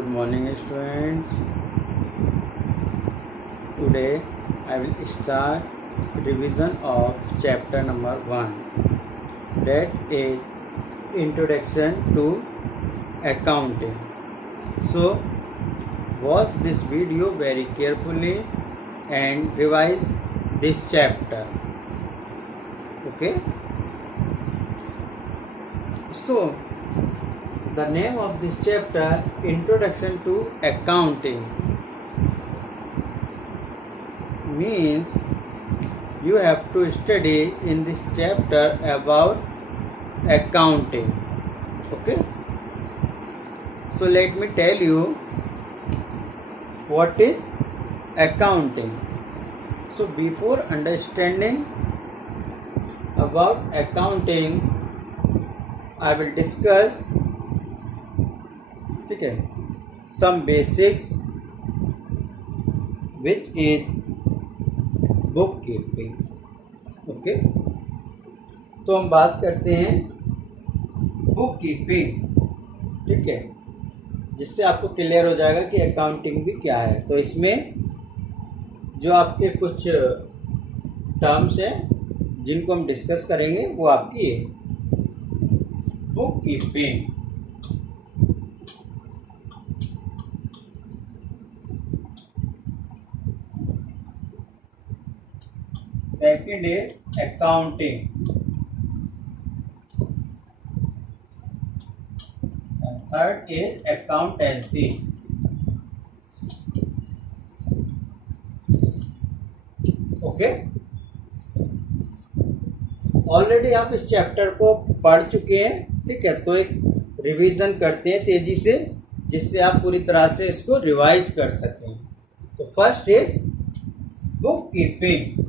Good morning, students. Today I will start revision of chapter number 1, that is Introduction to Accounting. So watch this video very carefully and revise this chapter. Okay? So the name of this chapter, Introduction to Accounting, means you have to study in this chapter about accounting. Okay? So let me tell you what is accounting. So before understanding about accounting, I will discuss some basics, which is bookkeeping. Okay, तो हम बात करते हैं book keeping. ठीक है, जिससे आपको clear हो जाएगा कि अकाउंटिंग भी क्या है. तो इसमें जो आपके कुछ टर्म्स हैं जिनको हम डिस्कस करेंगे वो आपकी है book keeping. Second is accounting and third is accountancy. Okay, already आप इस चैप्टर को पढ़ चुके हैं. ठीक है, तो एक रिवीजन करते हैं तेजी से, जिससे आप पूरी तरह से इसको रिवाइज कर सकें. तो first is book keeping.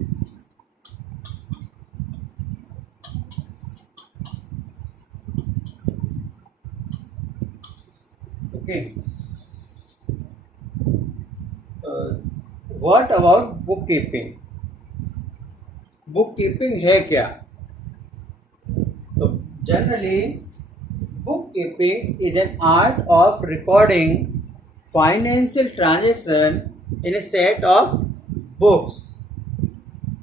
What about book keeping. Book keeping है क्या? तो generally book keeping is an art of recording financial transaction in A set of books.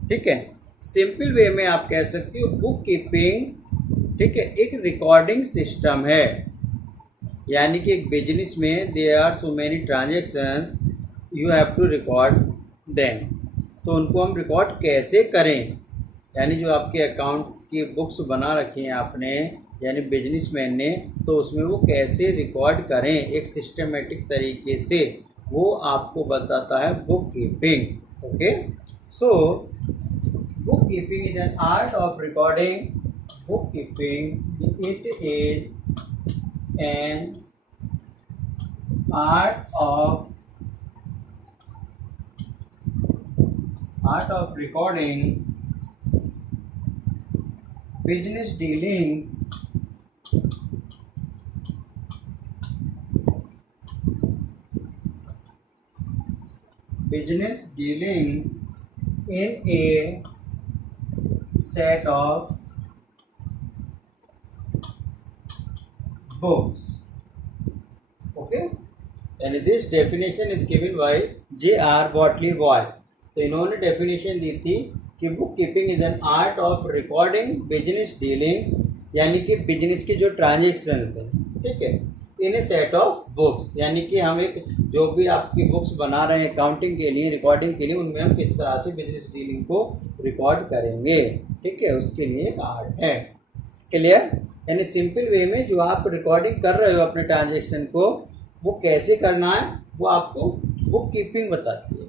ठीक है, सिंपल वे में आप कह सकते हो बुक कीपिंग, ठीक है, एक रिकॉर्डिंग सिस्टम है. यानी कि एक बिजनेस में there are so many transaction, you have to record them. तो उनको हम रिकॉर्ड कैसे करें, यानी जो आपके अकाउंट की बुक्स बना रखी हैं आपने, यानी बिजनेसमैन ने, तो उसमें वो कैसे रिकॉर्ड करें एक सिस्टमेटिक तरीके से, वो आपको बताता है book keeping. Okay, so book keeping is an art of recording. Book keeping it is an art of recording business dealings in a set of books. Okay, and this definition is given by J.R. Botley Wall. तो इन्होंने definition दी थी कि book keeping is an art of recording business dealings, यानी कि business की जो transactions हैं, ठीक है, इन ए सेट ऑफ बुक्स. यानी कि हम एक जो भी आपकी बुक्स बना रहे हैं अकाउंटिंग के लिए, रिकॉर्डिंग के लिए, उनमें हम किस तरह से बिजनेस डीलिंग को रिकॉर्ड करेंगे. ठीक है, उसके लिए एक आर्ट है. क्लियर? यानी सिंपल वे में जो आप रिकॉर्डिंग कर रहे हो अपने ट्रांजेक्शन को, वो कैसे करना है वो आपको बुक कीपिंग बताती है.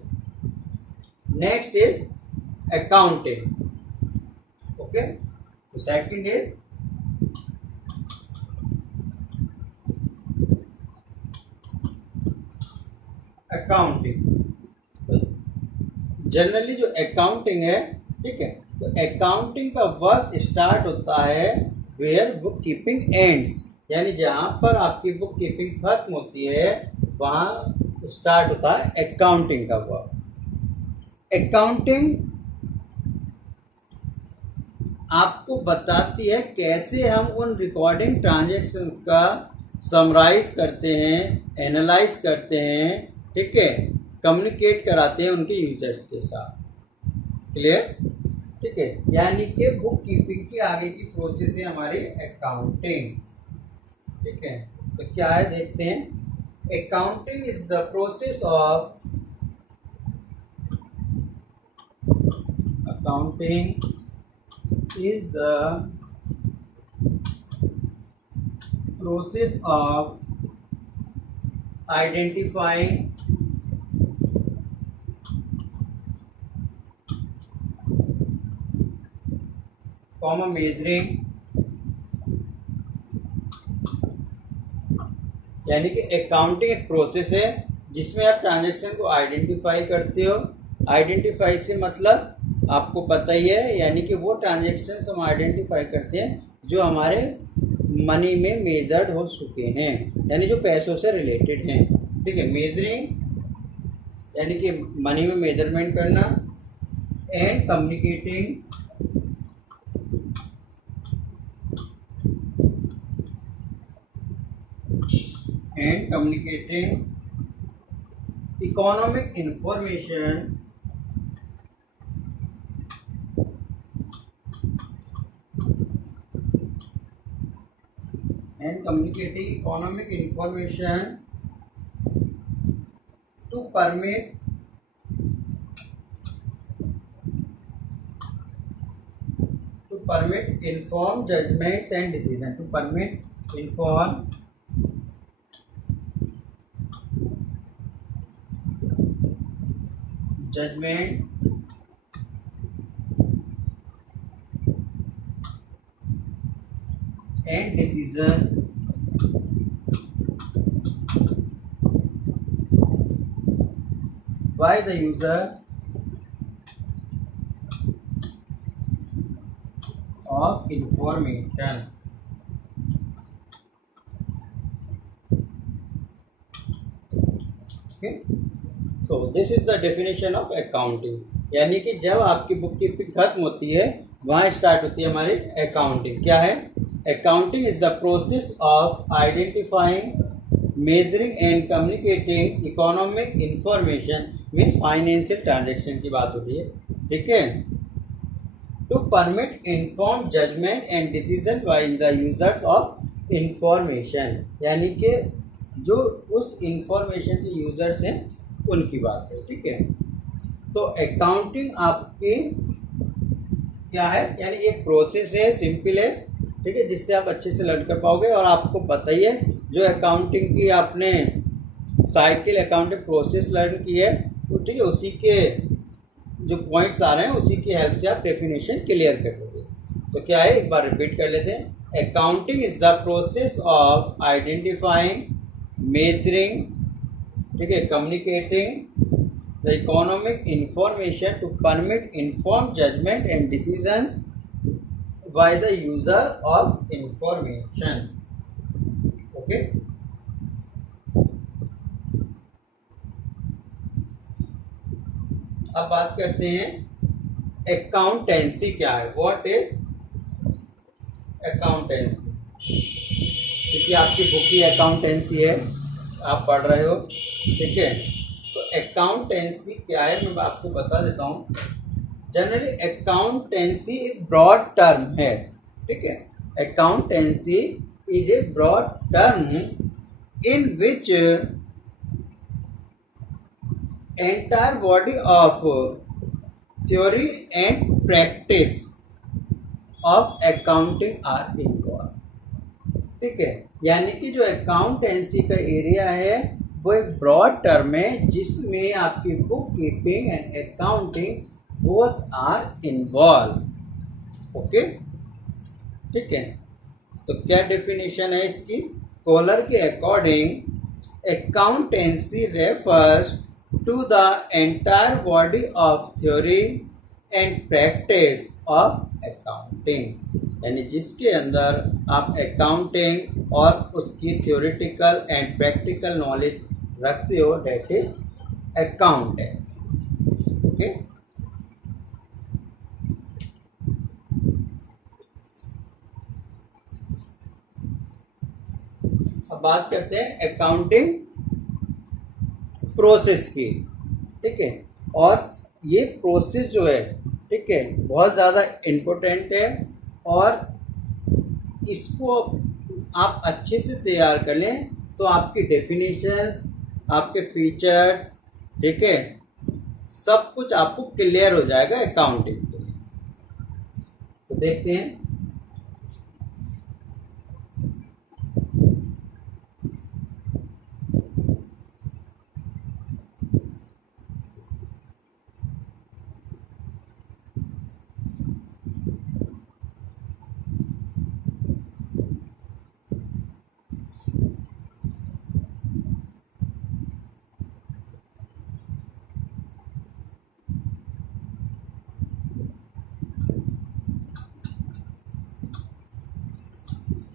Next is accounting. ओके, तो सेकंड इज अकाउंटिंग. जनरली जो अकाउंटिंग है, ठीक है, तो अकाउंटिंग का वर्क स्टार्ट होता है वेयर बुक कीपिंग एंड्स. यानी जहाँ पर आपकी बुक कीपिंग खत्म होती है वहाँ स्टार्ट होता है अकाउंटिंग का वर्क. अकाउंटिंग आपको बताती है कैसे हम उन रिकॉर्डिंग ट्रांजैक्शंस का समराइज करते हैं, एनालाइज करते हैं, ठीक है, कम्युनिकेट कराते हैं उनके यूजर्स के साथ। क्लियर? ठीक है, यानी कि बुक कीपिंग की आगे की प्रोसेस है हमारी अकाउंटिंग। ठीक है, तो क्या है देखते हैं। Accounting is the process of accounting is the process of identifying measuring, यानी कि अकाउंटिंग एक प्रोसेस है जिसमें आप ट्रांजैक्शन को आइडेंटिफाई करते हो। आइडेंटिफाई से मतलब आपको पता ही है, यानी कि वो ट्रांजैक्शन हम आइडेंटिफाई करते हैं जो हमारे मनी में मेजर्ड हो चुके हैं, यानी जो पैसों से रिलेटेड हैं। ठीक है, मेजरिंग यानी कि मनी में मेजरमेंट करना, and communicating economic information to permit informed judgments and decision, to permit informed judgment and decision by the user of information. Okay, so this is the definition of accounting, यानी कि जब आपकी book keeping खत्म होती है वहाँ start होती है हमारी अकाउंटिंग। क्या है? Accounting is the process of identifying, measuring and communicating economic information, mean financial transaction की बात हो रही है। ठीक है, to permit inform judgement and decision by the users of information, यानी कि जो उस इंफॉर्मेशन के यूजर्स हैं उनकी बात है। ठीक है, तो अकाउंटिंग आपकी क्या है, यानी एक प्रोसेस है, सिंपल है। ठीक है, जिससे आप अच्छे से लर्न कर पाओगे। और आपको पता ही है जो अकाउंटिंग की आपने साइकिल अकाउंटिंग प्रोसेस लर्न की है, तो ठीक है, उसी के जो पॉइंट्स आ रहे हैं उसी की हेल्प से आप डेफिनेशन क्लियर कर लोगे। तो क्या है, एक बार रिपीट कर लेते हैं। Accounting is the process of identifying, measuring, ठीक है, communicating the economic information to permit informed judgment and decisions by the user of information. Okay, अब बात करते हैं अकाउंटेंसी क्या है। What is accountancy? क्योंकि आपकी बुक की अकाउंटेंसी है, आप पढ़ रहे हो। ठीक है, तो अकाउंटेंसी क्या है मैं आपको बता देता हूँ। जनरली अकाउंटेंसी एक ब्रॉड टर्म है। ठीक है, accountancy is a broad term in which entire body of theory and practice of accounting are involve. ठीक है, यानी कि जो अकाउंटेंसी का एरिया है वो एक ब्रॉड टर्म है जिसमें आपकी book keeping and accounting both are involve. Okay, ठीक है, तो क्या डेफिनेशन है इसकी? कोलर के according accountancy refers to the entire body of theory and practice of accounting, यानी जिसके अंदर आप अकाउंटिंग और उसकी थ्योरेटिकल एंड प्रैक्टिकल नॉलेज रखते हो, डेट इज अकाउंटेंसी। ओके, अब अब बात करते हैं अकाउंटिंग प्रोसेस की। ठीक है, और ये प्रोसेस जो है, ठीक है, बहुत ज़्यादा इम्पोर्टेंट है, और इसको आप अच्छे से तैयार कर लें तो आपकी डेफिनेशंस, आपके फीचर्स, ठीक है, सब कुछ आपको क्लियर हो जाएगा अकाउंटिंग के लिए। तो देखते हैं।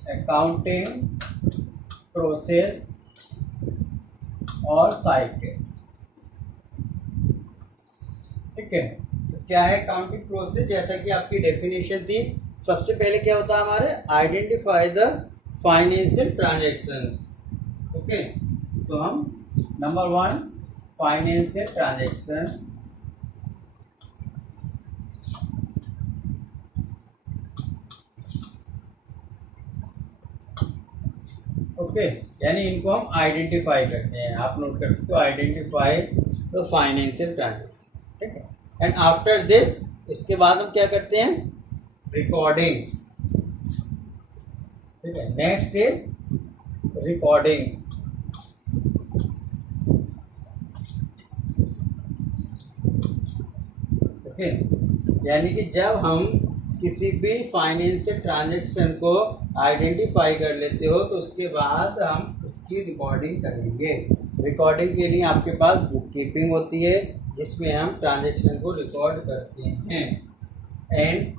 अकाउंटिंग प्रोसेस और साइकिल। ठीक है, तो क्या है अकाउंटिंग प्रोसेस? जैसा कि आपकी डेफिनेशन थी, सबसे पहले क्या होता है हमारे, identify the financial transaction. Okay, तो हम नंबर 1 फाइनेंशियल ट्रांजेक्शन। ओके, यानी इनको हम आइडेंटिफाई करते हैं। आप नोट कर सकते हो, आइडेंटिफाई द फाइनेंशियल ट्रांजेक्शन। ठीक है, एंड आफ्टर दिस, इसके बाद हम क्या करते हैं, रिकॉर्डिंग। ठीक है, नेक्स्ट इज रिकॉर्डिंग। ओके, यानी कि जब हम किसी भी फाइनेंशियल ट्रांजैक्शन को आइडेंटिफाई कर लेते हो तो उसके बाद हम उसकी रिकॉर्डिंग करेंगे। रिकॉर्डिंग के लिए आपके पास बुक कीपिंग होती है जिसमें हम ट्रांजैक्शन को रिकॉर्ड करते हैं, एंड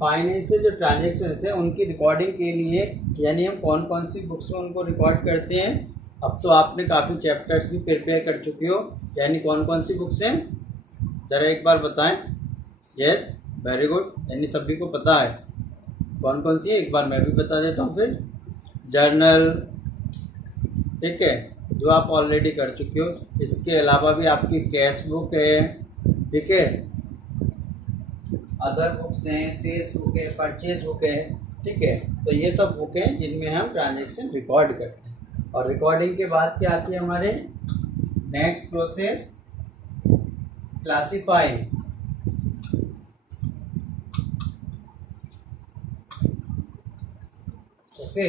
फाइनेंशियल जो ट्रांजैक्शन है उनकी रिकॉर्डिंग के लिए, यानी हम कौन कौन सी बुक्स में उनको रिकॉर्ड करते हैं। अब तो आपने काफ़ी चैप्टर्स भी प्रिपेयर कर चुके हो, यानी कौन कौन सी बुक्स हैं, ज़रा एक बार बताएं। यस, वेरी गुड, यानी सभी को पता है कौन कौन सी है। एक बार मैं भी बता देता हूँ फिर। जर्नल, ठीक है, जो आप ऑलरेडी कर चुके हो। इसके अलावा भी आपकी कैश बुक है, ठीक है, अदर बुक्स हैं, सेल्स बुक है, परचेज बुक है। ठीक है, तो ये सब बुक हैं जिनमें हम ट्रांजेक्शन रिकॉर्ड करते हैं। और रिकॉर्डिंग के बाद क्या आती है हमारे, नेक्स्ट प्रोसेस, क्लासीफाइंग। ओके,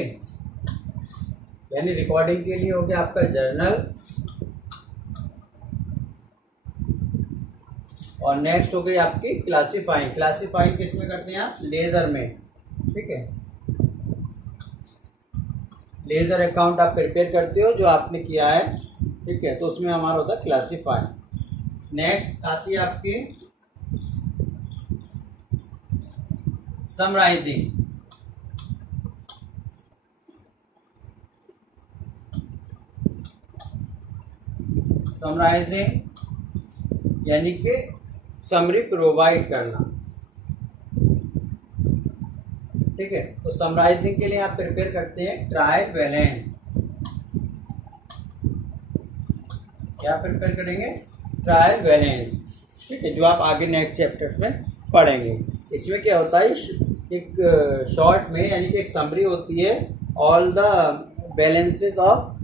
यानी रिकॉर्डिंग के लिए हो गया आपका जर्नल, और नेक्स्ट हो गई आपकी क्लासीफाइंग। क्लासीफाइंग किस में करते हैं आप, लेजर में। ठीक है, लेजर अकाउंट आप प्रिपेयर करते हो जो आपने किया है, ठीक है, तो उसमें हमारा होता है क्लासीफाइंग। नेक्स्ट आती है आपकी समराइजिंग। समराइजिंग यानी कि समरी प्रोवाइड करना। ठीक है, तो समराइजिंग के लिए आप प्रिपेयर करते हैं ट्रायल बैलेंस। क्या प्रिपेयर करेंगे, ट्रायल बैलेंस। ठीक है, जो आप आगे नेक्स्ट चैप्टर्स में पढ़ेंगे। इसमें क्या होता है, एक शॉर्ट में, यानी कि एक समरी होती है all the balances of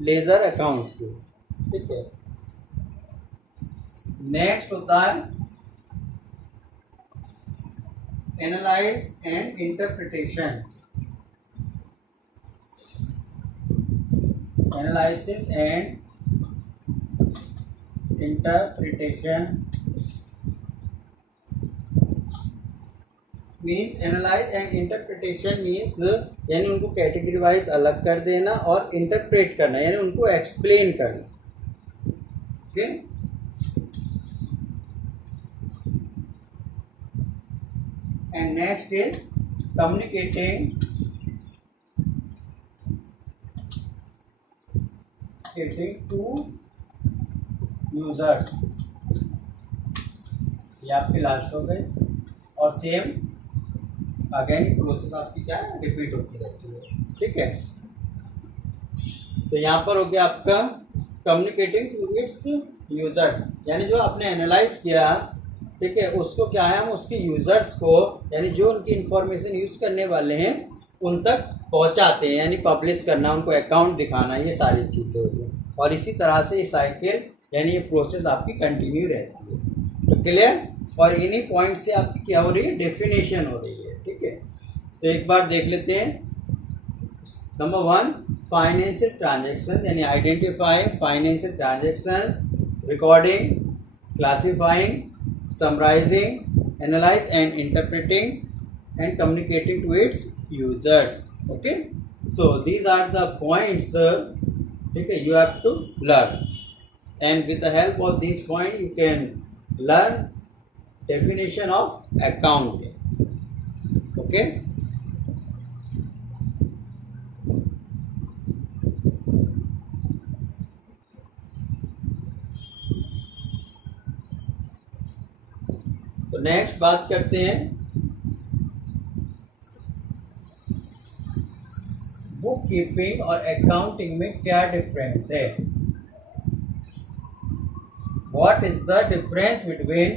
ledger accounts की। ठीक है, नेक्स्ट होता है analyse and interpretation. Analysis and interpretation means, analyse and interpretation means, यानी उनको कैटेगरी वाइज अलग कर देना और इंटरप्रेट करना, यानी उनको एक्सप्लेन करना। Okay, and next is communicating to users. ये आपकी लास्ट हो गई, और सेम अगेन प्रोसेस आपकी क्या है, रिपीट होती रहती है। ठीक है, तो यहाँ पर हो गया आपका कम्युनिकेटिंग टू इट्स यूजर्स, यानी जो आपने एनालाइज किया, ठीक है, उसको क्या है, हम उसके यूजर्स को, यानी जो उनकी इंफॉर्मेशन यूज करने वाले हैं उन तक पहुंचाते हैं, यानी पब्लिश करना, उनको अकाउंट दिखाना, ये सारी चीज़ें होती हैं। और इसी तरह से ये साइकिल यानी ये प्रोसेस आपकी कंटिन्यू रहती है। तो क्लियर, और इन्हीं पॉइंट से आपकी क्या हो रही है, डेफिनेशन हो रही है। ठीक है, तो एक बार देख लेते हैं। नंबर 1, फाइनेंशियल ट्रांजेक्शन, यानी identify financial transaction, recording, classifying, summarizing, analyze and interpreting and communicating to its users. Okay, so these are the points okay, you have to learn, and with the help of these points you can learn definition of accounting. Okay, तो next बात करते हैं book keeping और accounting में क्या difference है। What is the difference between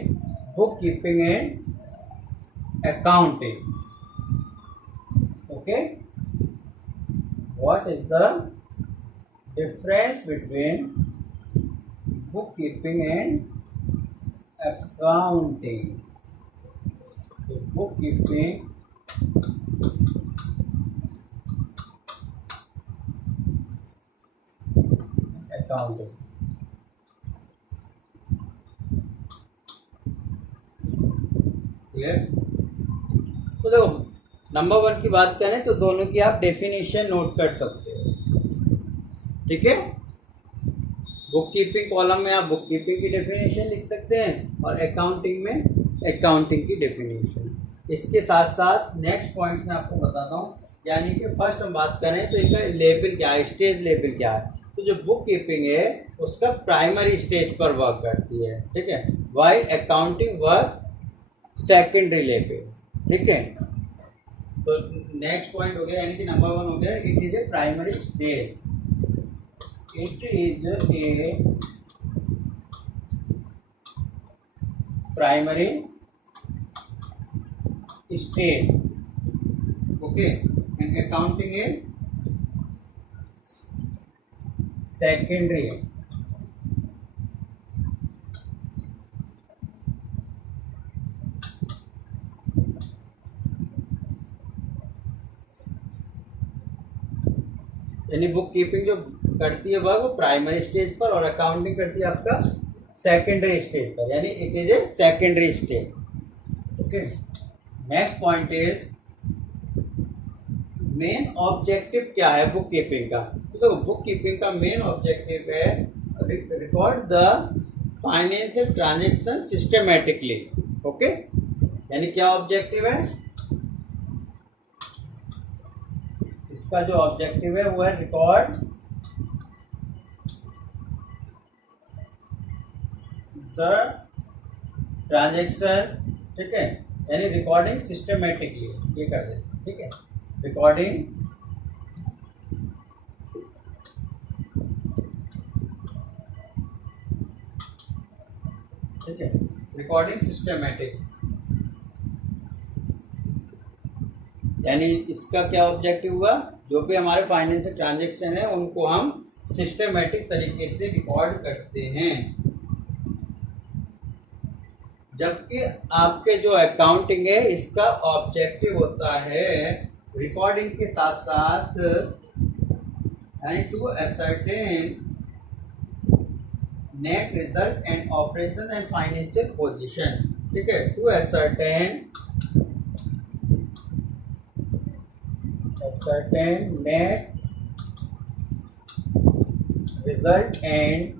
book keeping and accounting. Okay, what is the difference between book keeping and accounting. Bookkeeping accounting. Clear, तो देखो नंबर 1 की बात करें तो दोनों की आप डेफिनेशन नोट कर सकते हो। ठीक है, बुक कीपिंग कॉलम में आप बुक कीपिंग की डेफिनेशन लिख सकते हैं और अकाउंटिंग में अकाउंटिंग की डेफिनेशन। इसके साथ साथ नेक्स्ट पॉइंट में आपको बताता हूँ, यानी कि फर्स्ट हम बात करें तो इनका लेवल क्या है, स्टेज लेवल क्या है। तो जो बुक कीपिंग है उसका प्राइमरी स्टेज पर वर्क करती है, ठीक है, while accounting work secondary level. ठीक है, तो नेक्स्ट पॉइंट हो गया, यानी कि नंबर 1 हो गया, it is a primary stage. It is a primary stage. Okay, and accounting is secondary. यानी बुक कीपिंग जो करती है वह वो प्राइमरी स्टेज पर और अकाउंटिंग करती है आपका सेकेंडरी स्टेज पर, यानी it is a secondary stage. Okay, next point is main objective क्या है बुक कीपिंग का। तो बुक कीपिंग का मेन ऑब्जेक्टिव है record the financial transaction systematically. Okay, यानी क्या ऑब्जेक्टिव है इसका, जो ऑब्जेक्टिव है वो है रिकॉर्ड द ट्रांजेक्शन। ठीक है, यानी रिकॉर्डिंग सिस्टमेटिकली, ये कर देते। ठीक है, रिकॉर्डिंग ठीक है, रिकॉर्डिंग सिस्टमेटिक, यानी इसका क्या ऑब्जेक्टिव हुआ, जो भी हमारे फाइनेंशियल ट्रांजेक्शन है उनको हम सिस्टमेटिक तरीके से रिकॉर्ड करते हैं। जबकि आपके जो अकाउंटिंग है इसका ऑब्जेक्टिव होता है रिकॉर्डिंग के साथ साथ, यानी to ascertain net result and operation and financial position. ठीक है, to ascertain net result and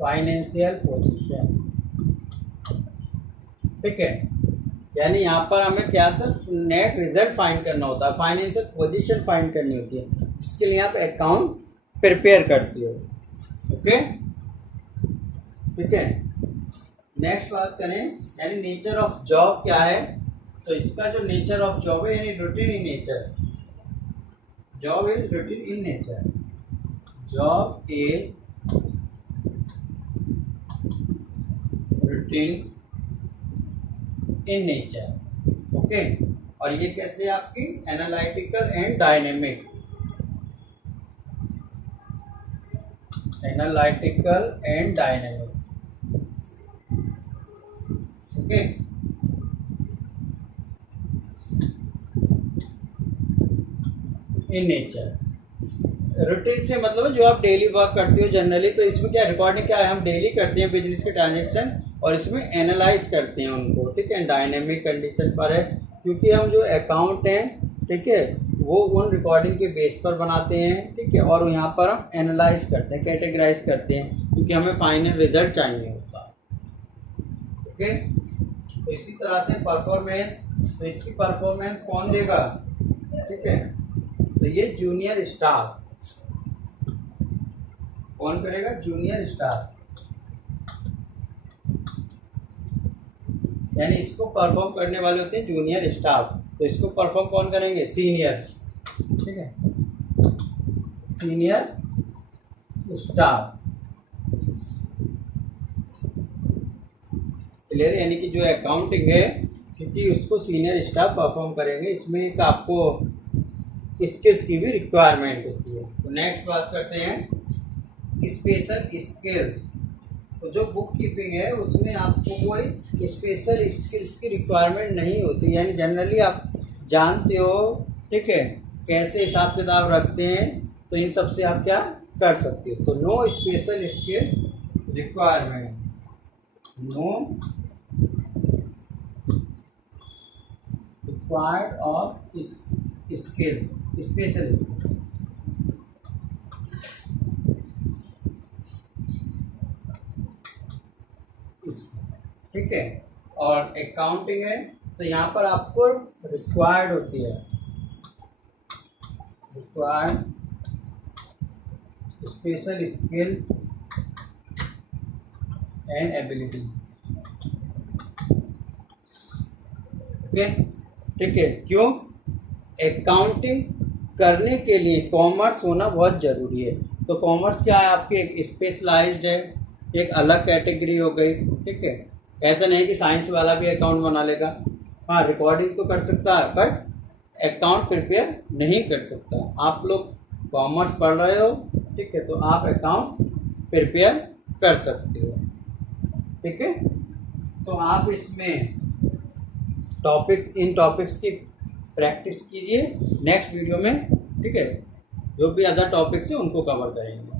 financial position. ठीक है, यानी यहाँ पर हमें क्या था, नेट रिजल्ट फाइंड करना होता है, फाइनेंशियल पोजीशन फाइंड करनी होती है, जिसके लिए आप अकाउंट प्रिपेयर करती हो। ओके, ठीक है, नेक्स्ट बात करें, यानी नेचर ऑफ जॉब क्या है। तो इसका जो नेचर ऑफ जॉब है यानी routine in nature, Job is routine in nature. Job is routine in nature. Okay, और ये कहते हैं आपकी analytical and dynamic. Analytical and dynamic. Okay, in nature. Routine से मतलब है जो आप डेली वर्क करते हो जनरली. तो इसमें क्या रिकॉर्डिंग क्या है, हम डेली करते हैं बिजनेस के ट्रांजेक्शन और इसमें एनालाइज करते हैं उनको. ठीक है, डायनेमिक कंडीशन पर है क्योंकि हम जो अकाउंट हैं, ठीक है, वो उन रिकॉर्डिंग के बेस पर बनाते हैं. ठीक है, और यहाँ पर हम एनालाइज करते हैं, कैटेगराइज करते हैं क्योंकि हमें फाइनल रिजल्ट चाहिए होता है. ओके, तो इसी तरह से परफॉर्मेंस. तो इसकी परफॉर्मेंस कौन देगा? ठीक है, तो ये जूनियर स्टाफ. कौन करेगा? Junior staff. यानी इसको परफॉर्म करने वाले होते हैं जूनियर स्टाफ. तो इसको परफॉर्म कौन करेंगे? सीनियर. ठीक है, सीनियर स्टाफ. क्लियर? यानी कि जो अकाउंटिंग है क्योंकि उसको सीनियर स्टाफ परफॉर्म करेंगे. इसमें एक आपको स्किल्स की भी रिक्वायरमेंट होती है. तो नेक्स्ट बात करते हैं स्पेशल स्किल्स. तो जो बुक कीपिंग है उसमें आपको कोई स्पेशल स्किल्स की रिक्वायरमेंट नहीं होती. यानी जनरली आप जानते हो, ठीक है, कैसे हिसाब किताब रखते हैं, तो इन सब से आप क्या कर सकते हो. तो no special skill requirement. No required of skills, special skills. ठीक है, और अकाउंटिंग है तो यहाँ पर आपको रिक्वायर्ड होती है, required special skill and ability. Okay, ठीक है. क्यों? अकाउंटिंग करने के लिए कॉमर्स होना बहुत ज़रूरी है. तो कॉमर्स क्या है आपकी? एक स्पेशलाइज्ड है, एक अलग कैटेगरी हो गई. ठीक है, ऐसा नहीं कि साइंस वाला भी अकाउंट बना लेगा. हाँ, रिकॉर्डिंग तो कर सकता है बट अकाउंट प्रिपेयर नहीं कर सकता. आप लोग कॉमर्स पढ़ रहे हो, ठीक है, तो आप अकाउंट प्रिपेयर कर सकते हो. ठीक है, तो आप इसमें इन टॉपिक्स की प्रैक्टिस कीजिए. नेक्स्ट वीडियो में, ठीक है, जो भी अदर टॉपिक्स हैं उनको कवर करेंगे.